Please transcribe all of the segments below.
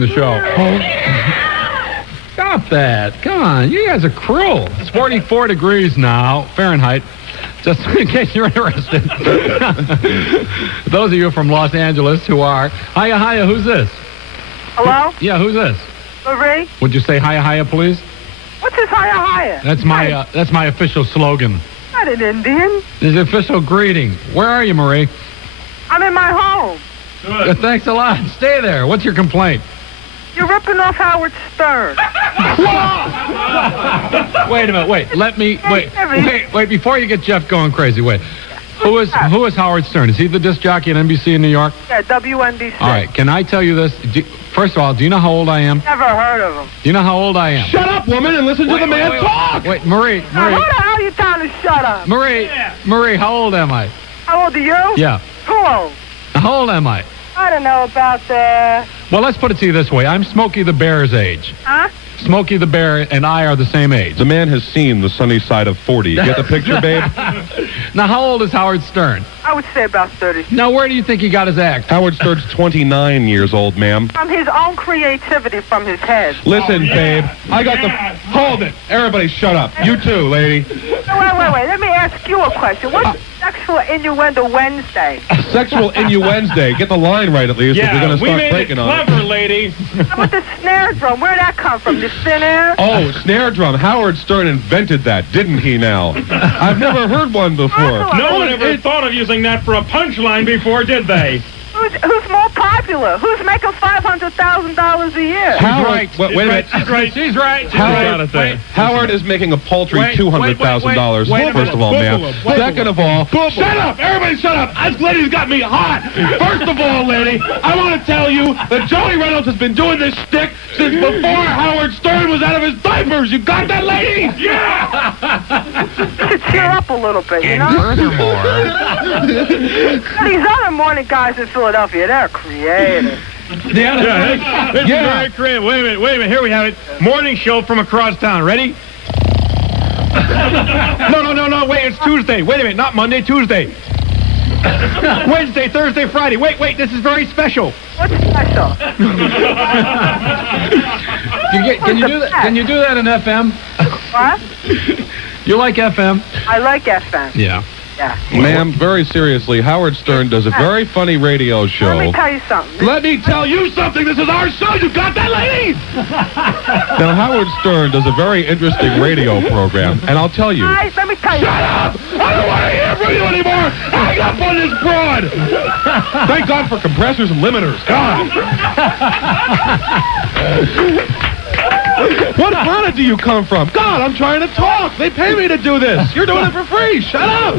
the show. Stop that. Come on. You guys are cruel. It's 44 degrees now, Fahrenheit. Just in case you're interested. Those of you from Los Angeles who are. Hiya, hiya, who's this? Hello? Yeah, who's this? Marie? Would you say hiya, hiya, please? What's this hiya, hiya? That's my official slogan. Not an Indian. It's an official greeting. Where are you, Marie? I'm in my home. Good. Thanks a lot. Stay there. What's your complaint? You're ripping off Howard Stern. Wait a minute. Wait. Before you get Jeff going crazy, wait. Who is Howard Stern? Is he the disc jockey at NBC in New York? Yeah, WNBC. All right. Can I tell you this? First of all, do you know how old I am? Never heard of him. Do you know how old I am? Shut up, woman, and listen to the man talk. Wait, Marie. Now, who the hell are you telling to shut up? Marie, how old am I? How old are you? Yeah. Who old? How old am I? I don't know about the... Well, let's put it to you this way. I'm Smokey the Bear's age. Huh? Smokey the Bear and I are the same age. The man has seen the sunny side of 40. You get the picture, babe? Now, how old is Howard Stern? I would say about 30. Now, where do you think he got his act? Howard Stern's 29 years old, ma'am. From his own creativity from his head. Listen, babe, I got the... Hold it. Everybody shut up. You too, lady. Wait. Let me ask you a question. What's Sexual Innuendo Wednesday? Sexual Innuendo. Get the line right, at least, if you're going to start breaking on it. Clever, lady. How about the snare drum? Where'd that come from? The thin air? Oh, snare drum. Howard Stern invented that, didn't he now? I've never heard one before. No one ever thought of using that for a punchline before, did they? Who's more popular? Who's making $500,000 a year? Howard, wait a minute. She's right. Howard is making a paltry $200,000, first of all, ma'am. Second of all, shut up! Everybody shut up! This lady's got me hot! First of all, lady, I want to tell you that Joey Reynolds has been doing this shtick since before Howard Stern was out of his diapers. You got that, lady? Yeah! You should cheer up a little bit, you know? These other morning guys in Philadelphia, they're creative. Yeah, very creative. Wait a minute. Here we have it. Morning show from across town. Ready? No. Wait, it's Tuesday. Wait a minute. Not Monday, Tuesday. Wednesday, Thursday, Friday. Wait. This is very special. What's special? Can you do that in FM? What? You like FM? I like FM. Yeah. Yeah. Ma'am, very seriously, Howard Stern does a very funny radio show. Let me tell you something. Let me tell you something. This is our show. You got that, lady? Now, Howard Stern does a very interesting radio program, and I'll tell you. Guys, let me tell you. Shut up! I don't want to hear from you anymore! Hang up on this broad! Thank God for compressors and limiters. God! What planet do you come from? God, I'm trying to talk. They pay me to do this. You're doing it for free. Shut up.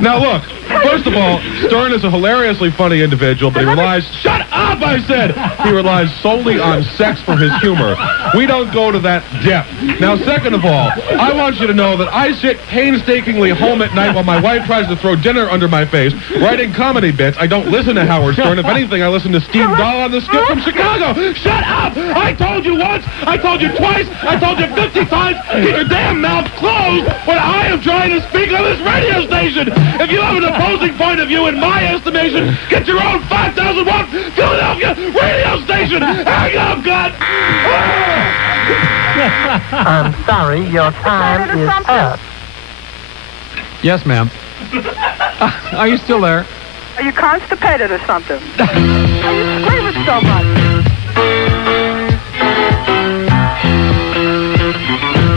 Now, look, first of all, Stern is a hilariously funny individual, but he relies... Shut up, I said! He relies solely on sex for his humor. We don't go to that depth. Now, second of all, I want you to know that I sit painstakingly home at night while my wife tries to throw dinner under my face, writing comedy bits. I don't listen to Howard Stern. If anything, I listen to Steve Dahl on the Skip from Chicago. Shut up! I told you once, I told you twice, I told you 50 times, keep your damn mouth closed when I am trying to speak on this radio station. If you have an opposing point of view, in my estimation, get your own 5,000 watt Philadelphia radio station. Hang up, God! I'm sorry, your time is up. Yes, ma'am. Are you still there? Are you constipated or something? Are you screaming so much?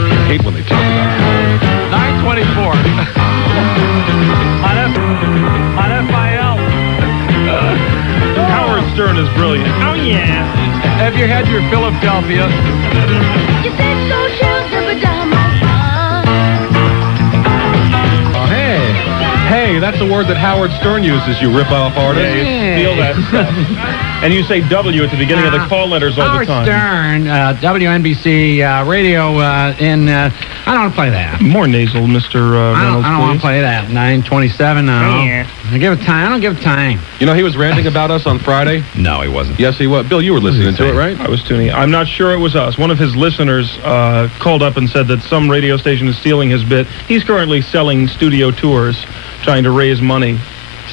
I hate when they talk about Howard. 924. On FIL. Howard Stern is brilliant. Oh, yeah. Have you had your Philadelphia? You said so, never down my Oh, hey. Hey, that's a word that Howard Stern uses, you rip-off artist. Yeah, you steal that stuff. And you say W at the beginning of the call letters all the time. Howard Stern, WNBC radio in... I don't want to play that. More nasal, Mr. Renolds, I don't want to play that. 927. No. Yeah. I give it time. I don't give it time. You know, he was ranting about us on Friday. No, he wasn't. Yes, he was. Bill, you were listening to it, right? I was tuning in. I'm not sure it was us. One of his listeners called up and said that some radio station is stealing his bit. He's currently selling studio tours, trying to raise money.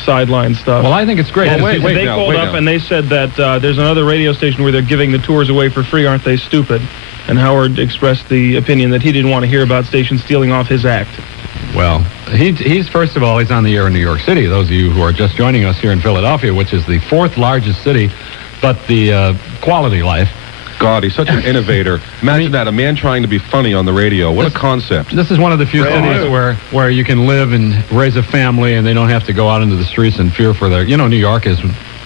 sideline stuff. Well, I think it's great. Well, to see- wait they now, called wait up now. and they said that there's another radio station where they're giving the tours away for free. Aren't they stupid? And Howard expressed the opinion that he didn't want to hear about stations stealing off his act. Well, he's first of all, he's on the air in New York City. Those of you who are just joining us here in Philadelphia, which is the 4th largest city, but the quality life. God, he's such an innovator. Imagine that, a man trying to be funny on the radio. What a concept. This is one of the few cities where you can live and raise a family and they don't have to go out into the streets and fear for their... New York is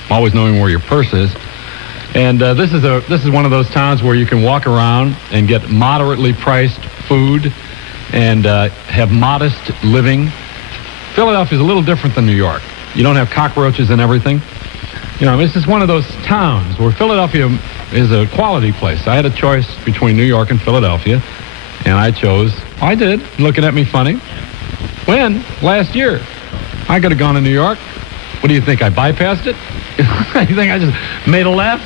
always knowing where your purse is. And this is one of those towns where you can walk around and get moderately priced food and have modest living. Philadelphia is a little different than New York. You don't have cockroaches and everything. This is one of those towns where Philadelphia is a quality place. I had a choice between New York and Philadelphia, and I did, looking at me funny. When? Last year. I could have gone to New York. What do you think, I bypassed it? You think I just made a left?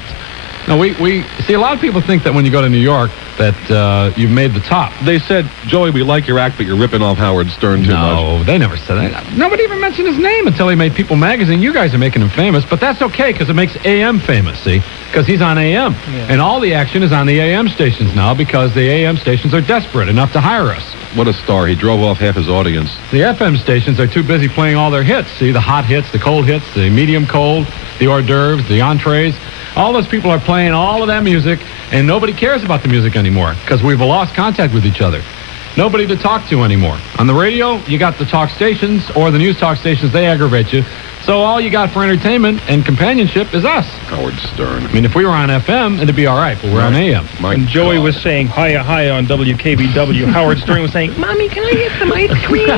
No, we see, a lot of people think that when you go to New York that you've made the top. They said, Joey, we like your act, but you're ripping off Howard Stern too much. No, they never said that. Nobody even mentioned his name until he made People Magazine. You guys are making him famous, but that's okay because it makes AM famous, see? Because he's on AM. Yeah. And all the action is on the AM stations now because the AM stations are desperate enough to hire us. What a star. He drove off half his audience. The FM stations are too busy playing all their hits. See, the hot hits, the cold hits, the medium cold, the hors d'oeuvres, the entrees. All those people are playing all of that music, and nobody cares about the music anymore because we've lost contact with each other. Nobody to talk to anymore. On the radio, you got the talk stations or the news talk stations. They aggravate you. So all you got for entertainment and companionship is us. Howard Stern. I mean, if we were on FM, it'd be all right, but we're on AM. And Joey was saying, hiya, hiya on WKBW. Howard Stern was saying, Mommy, can I get some ice cream?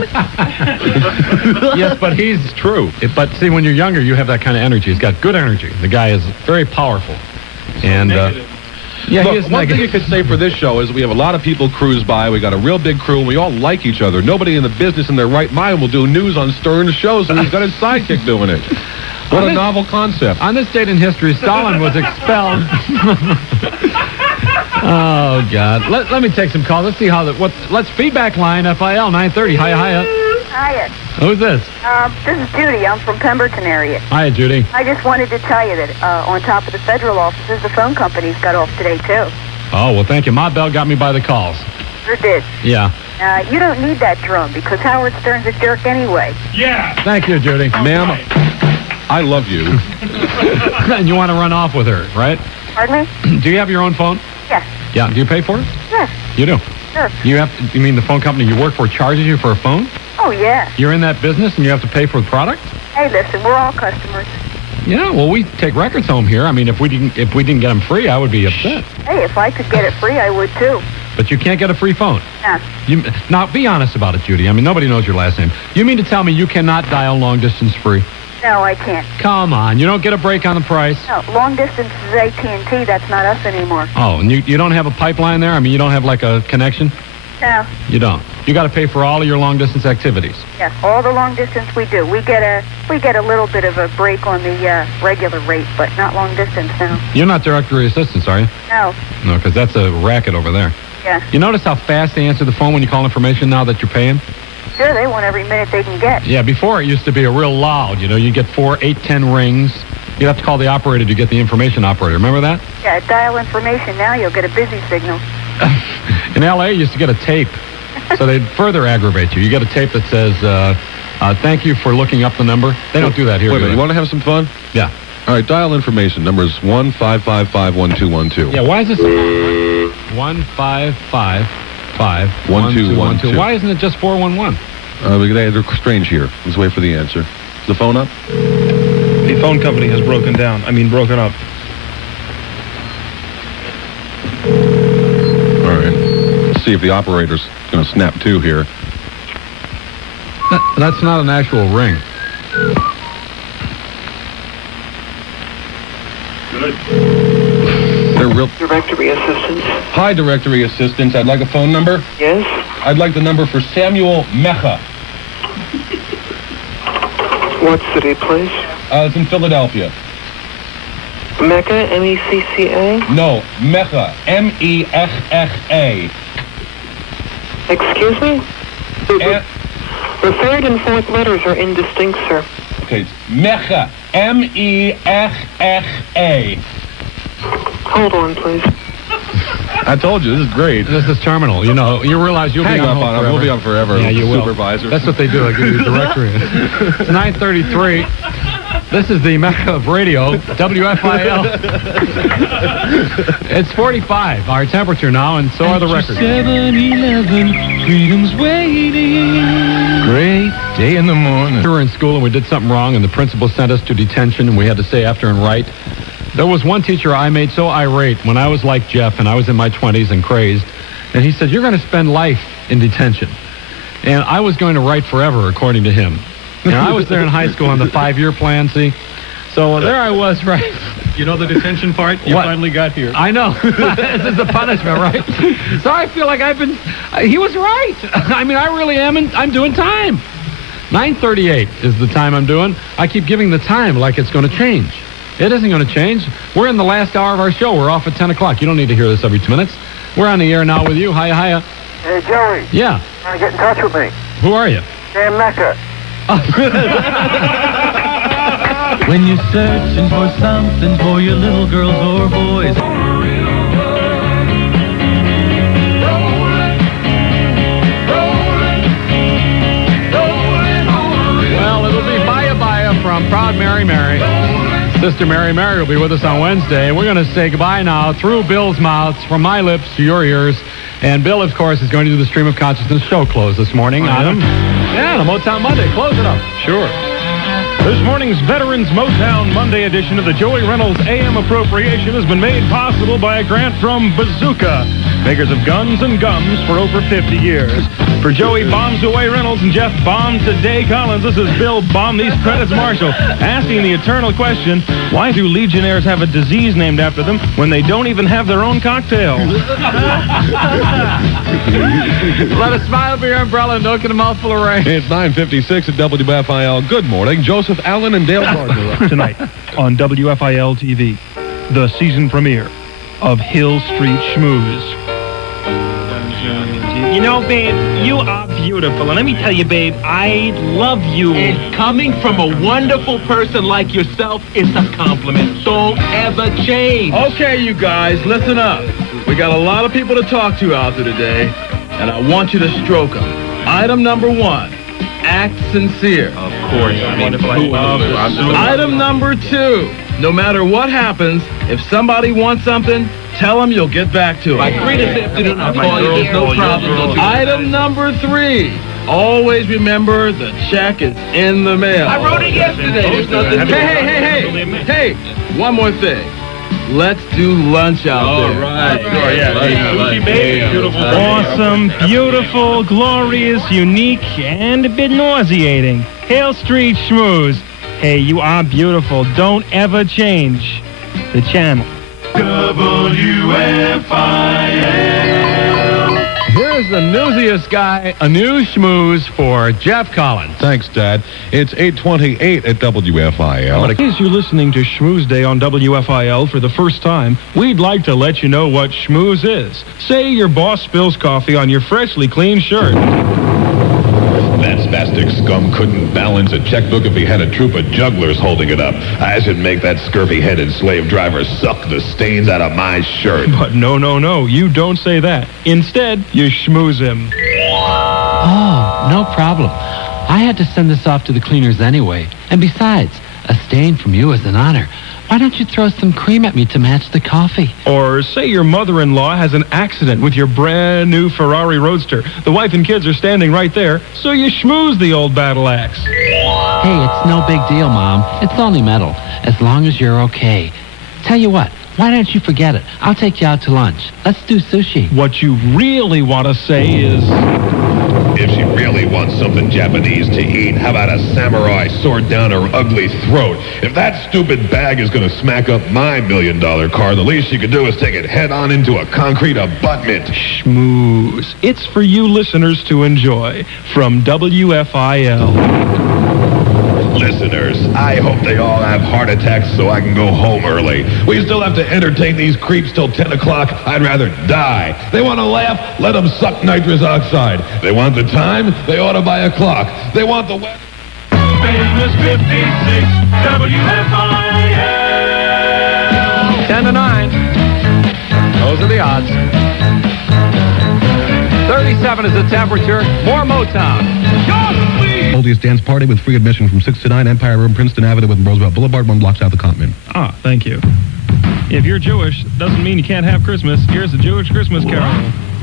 Yes, but he's true. But see, when you're younger, you have that kind of energy. He's got good energy. The guy is very powerful. And yeah, look, he is one thing you could say for this show is we have a lot of people cruise by. We got a real big crew, and we all like each other. Nobody in the business in their right mind will do news on Stern's show, so he's got his sidekick doing it. What a novel concept. On this date in history, Stalin was expelled. Oh, God. Let me take some calls. Let's see how let's feedback line, FIL 930. Hiya, hiya. Hiya. Who's this? This is Judy. I'm from Pemberton area. Hiya, Judy. I just wanted to tell you that on top of the federal offices, the phone companies got off today, too. Oh, well, thank you. Ma Bell got me by the calls. Sure did. Yeah. You don't need that drum because Howard Stern's a jerk anyway. Yeah. Thank you, Judy. Ma'am, I love you. And you want to run off with her, right? Pardon me? Do you have your own phone? Yes. Yeah. Do you pay for it? Yes. You do? Sure. You mean the phone company you work for charges you for a phone? Oh, yeah. You're in that business and you have to pay for the product? Hey, listen, we're all customers. Yeah, well, we take records home here. I mean, if we didn't get them free, I would be upset. Hey, if I could get it free, I would, too. But you can't get a free phone. Yeah. Now, be honest about it, Judy. I mean, nobody knows your last name. You mean to tell me you cannot dial long distance free? No, I can't. Come on, you don't get a break on the price. No, long distance is AT&T. That's not us anymore. Oh, and you don't have a pipeline there? I mean, you don't have like a connection? No. You don't. You got to pay for all of your long distance activities. Yes, all the long distance we do. We get a little bit of a break on the regular rate, but not long distance now. You're not directory assistance, are you? No. No, because that's a racket over there. Yeah. You notice how fast they answer the phone when you call information now that you're paying? Sure, they want every minute they can get. Yeah, before it used to be a real loud. You get 4, 8, 10 rings. You'd have to call the operator to get the information operator. Remember that? Yeah, dial information now, you'll get a busy signal. In L.A., you used to get a tape, so they'd further aggravate you. You get a tape that says, thank you for looking up the number. They don't do that here. Wait a minute, you want to have some fun? Yeah. All right, dial information. Number is 1-555-1212. Yeah, why is this 1-555-1212? Why isn't it just 411? They're strange here. Let's wait for the answer. Is the phone up? The phone company has broken up. All right. Let's see if the operator's going to snap to here. That's not an actual ring. Good. They're real. Directory assistance. Hi, directory assistants. I'd like a phone number. Yes? I'd like the number for Samuel Mecha. What city, please? It's in Philadelphia. Mecca, M-E-C-C-A? No, Mecha, M-E-F-F-A. Excuse me? The third and fourth letters are indistinct, sir. Okay, it's Mecha. M-E-H-H-A. Hold on, please. I told you, this is great. This is terminal. You know, you realize you'll Hang be on up hold on him. forever. We'll be on forever. Yeah, you will. Supervisor. That's what they do. They give you a directory. It's 9:33. This is the Mecca of radio, WFIL. It's 45, our temperature now, and so are the records. 7-Eleven, freedom's waiting. Great day in the morning. We were in school and we did something wrong, and the principal sent us to detention, and we had to say after and write. There was one teacher I made so irate when I was like Jeff, and I was in my 20s and crazed, and he said, "You're going to spend life in detention." And I was going to write forever, according to him. And I was there in high school on the 5-year plan, see? So there I was, right? You know the detention part? You What? finally got here. I know. This is the punishment, right? So I feel like he was right. I mean, I really am, and I'm doing time. 9:38 is the time I'm doing. I keep giving the time like it's going to change. It isn't going to change. We're in the last hour of our show. We're off at 10 o'clock. You don't need to hear this every 2 minutes. We're on the air now with you. Hiya, hiya. Hey, Joey. Yeah. Get in touch with me. Who are you? Dan Mecca. When you're searching for something for your little girls or boys. Well, it'll be Baya Baya from Proud Mary Mary. Sister Mary Mary will be with us on Wednesday. We're going to say goodbye now through Bill's mouth, from my lips to your ears. And Bill, of course, is going to do the Stream of Consciousness show close this morning. Yeah, the Motown Monday. Close it up. Sure. This morning's Veterans Motown Monday edition of the Joey Reynolds AM Appropriation has been made possible by a grant from Bazooka, makers of guns and gums for over 50 years. For Joey Bombs Away Reynolds and Jeff Bomb Today Collins, this is Bill Bomb These Credits Marshall, asking the eternal question, why do Legionnaires have a disease named after them when they don't even have their own cocktail? Let a smile be your umbrella and don't get a mouthful of rain. It's 9:56 at WFIL. Good morning. Joseph Allen and Dale Gardner. Tonight on WFIL TV, the season premiere of Hill Street Schmooze. You know, babe, you are beautiful. And let me tell you, babe, I love you. And coming from a wonderful person like yourself is a compliment. Don't ever change. Okay, you guys, listen up. We got a lot of people to talk to out there today, and I want you to stroke them. Item number 1, act sincere. Of course. Item number 2, no matter what happens, if somebody wants something, tell them you'll get back to them. By 3 this afternoon, I'll call you. There's no problem. Item number 3, always remember the check is in the mail. I wrote it yesterday. There's nothing. Hey, one more thing. Let's do lunch out there. Right. Awesome, beautiful, glorious, unique, and a bit nauseating. Hill Street Schmooze. Hey, you are beautiful. Don't ever change the channel. WFIL. Here's the newsiest guy, a new schmooze for Jeff Collins. Thanks, Dad. It's 8:28 at WFIL. In case you're listening to Schmooze Day on WFIL for the first time, we'd like to let you know what schmooze is. Say your boss spills coffee on your freshly clean shirt. That spastic scum couldn't balance a checkbook if he had a troop of jugglers holding it up. I should make that scurvy-headed slave driver suck the stains out of my shirt. But no, you don't say that. Instead, you schmooze him. Oh, no problem. I had to send this off to the cleaners anyway. And besides, a stain from you is an honor. Why don't you throw some cream at me to match the coffee? Or say your mother-in-law has an accident with your brand new Ferrari Roadster. The wife and kids are standing right there, so you schmooze the old battle axe. Hey, it's no big deal, Mom. It's only metal, as long as you're okay. Tell you what, why don't you forget it? I'll take you out to lunch. Let's do sushi. What you really want to say is... If she really wants something Japanese to eat, how about a samurai sword down her ugly throat? If that stupid bag is going to smack up my $1 million car, the least she could do is take it head-on into a concrete abutment. Schmooze. It's for you listeners to enjoy from WFIL. Listeners, I hope they all have heart attacks so I can go home early. We still have to entertain these creeps till 10 o'clock. I'd rather die. They want to laugh? Let them suck nitrous oxide. They want the time? They ought to buy a clock. They want the weather? Christmas 56, WFIL. 10 to 9. Those are the odds. 37 is the temperature. More Motown. Oldiest dance party with free admission from 6 to 9, Empire Room, Princeton Avenue with Roosevelt Boulevard, 1 block south of Compton. Ah, thank you. If you're Jewish, doesn't mean you can't have Christmas. Here's a Jewish Christmas carol.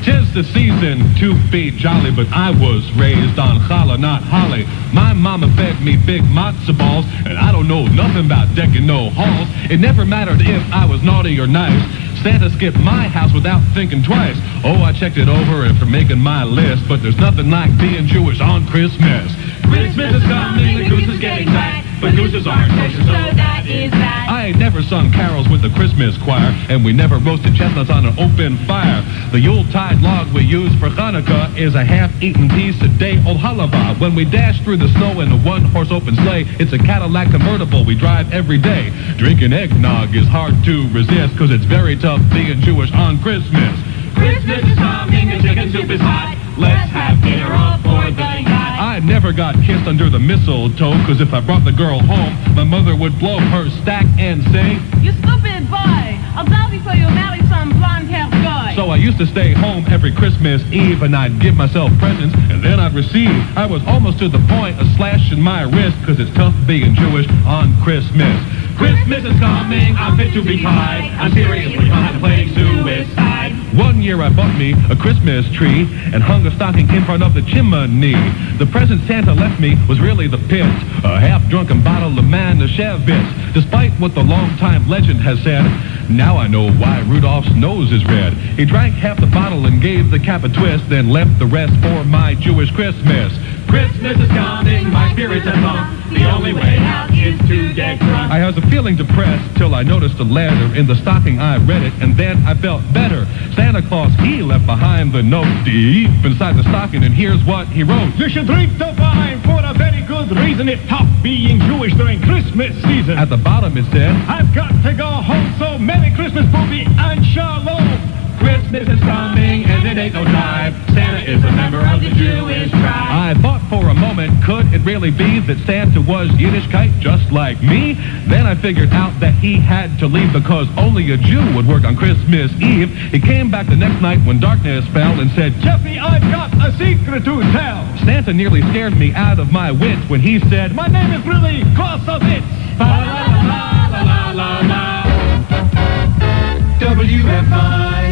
'Tis the season to be jolly, but I was raised on challah, not holly. My mama fed me big matzo balls, and I don't know nothing about decking no halls. It never mattered if I was naughty or nice. Santa skipped my house without thinking twice. Oh, I checked it over after making my list, but there's nothing like being Jewish on Christmas. Christmas is coming, the goose is getting fat, but gooses aren't kosher, so that is that. I ain't never sung carols with the Christmas choir, and we never roasted chestnuts on an open fire. The Yuletide log we use for Hanukkah is a half-eaten piece of day-old halava. When we dash through the snow in a one-horse open sleigh, it's a Cadillac convertible we drive every day. Drinking eggnog is hard to resist, because it's very tough being Jewish on Christmas. Christmas is coming, the chicken soup is hot, let's have dinner all for the night. I never got kissed under the mistletoe, because if I brought the girl home, my mother would blow her stack and say, "You stupid boy! I'll die before you marry some blonde-haired guy." So I used to stay home every Christmas Eve, and I'd give myself presents, and then I'd receive. I was almost to the point of slashing my wrist, because it's tough being Jewish on Christmas. Christmas is coming, I'm fit to be high, I'm seriously contemplating suicide. One year I bought me a Christmas tree and hung a stocking in front of the chimney. The present Santa left me was really the pit, a half-drunken bottle of Manischewitz. Despite what the long-time legend has said, now I know why Rudolph's nose is red. He drank half the bottle and gave the cap a twist, then left the rest for my Jewish Christmas. Christmas is coming, my spirits have come, the only way out is to get drunk. I was feeling depressed till I noticed a letter in the stocking. I read it, and then I felt better. Santa Claus, he left behind the note deep inside the stocking, and here's what he wrote. You should drink the wine for a very good reason. It's tough being Jewish during Christmas season. At the bottom it said, I've got to go home, so Merry Christmas, booby, and Shalom. Christmas is coming, and it ain't no jive. Santa is a member of the Jewish tribe. I thought for a moment, could it really be that Santa was Yiddishkeit just like me? Then I figured out that he had to leave because only a Jew would work on Christmas Eve. He came back the next night when darkness fell and said, Jeffy, I've got a secret to tell. Santa nearly scared me out of my wits when he said, my name is really Kosovitz. La la la la la la. WFI.